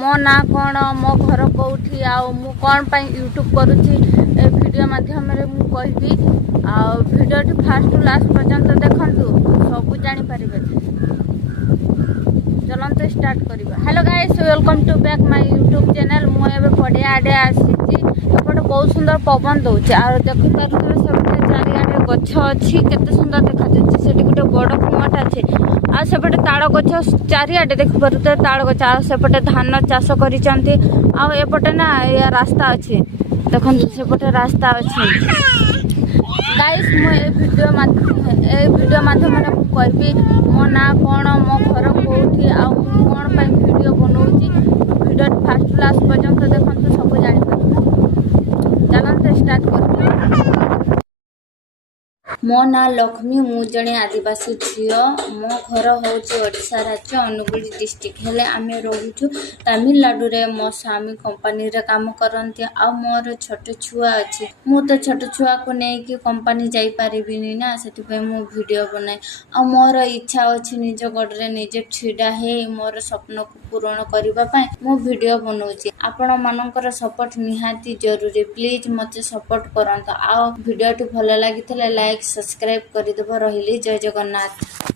मो ना कौन मो घर कौटी आउ कौन पाई यूट्यूब करुँची ए वीडियो माध्यम मु कहबी वीडियो फास्ट टू लास्ट पर्यंत देखंतु सब जानि परिबे। चलते स्टार्ट करिबा। Hello guys, welcome to back my YouTube channel. मु एबे पड़े आडे आसीची। एपटे बहुत सुंदर पवन दउचे आ देखि पारुथबे सबटे चारि आडे गछ अछि, केते सुंदर देखा जाচ্ছে। सेठी गुटे बड़ कुआटा अछि आ सेपटे ताड़ गछ चारि आडे देखि पारुथबे ताड़ गछ आ सेपटे धान चाष करिचंती आ एपटे ना या रास्ता अछि। देखंतु सेपटे रास्ता अछि। गाइस, मु ए वीडियो माध्यम रे कहबी मो ना कौन मो घर कौटी आउ कौन पाई वीडियो बनाऊँगी। वीडियो फास्ट लास्ट पर्यंत देखंतु सब जानि पारिबे। चलते स्टार्ट कर। मो ना लक्ष्मी, मु जणे आदिवासी झियो। मो घर होची ओडिशा राज्य अनुगुल डिस्ट्रिक्ट हेले आमे रहूछु तमिलनाडु रे। मो स्वामी कंपनी रे काम करंती आ मोर छोट छुआ अछि। मु तो छोट छुआ को नै कि कंपनी जाई परिबिनी ना, सेति पे मु वीडियो बनाए आ मोर इच्छा अछि निज गडरे निजे छिडा हे मोर स्वप्न को पूर्ण करिबा पय मु वीडियो बनाउची। आपण मानकर सपोर्ट निहाती जरूरी। प्लीज मते सपोर्ट करंत आ वीडियो टू भलो लागितले लाइक सब्सक्राइब करि देबो। रहिली जय जगन्नाथ।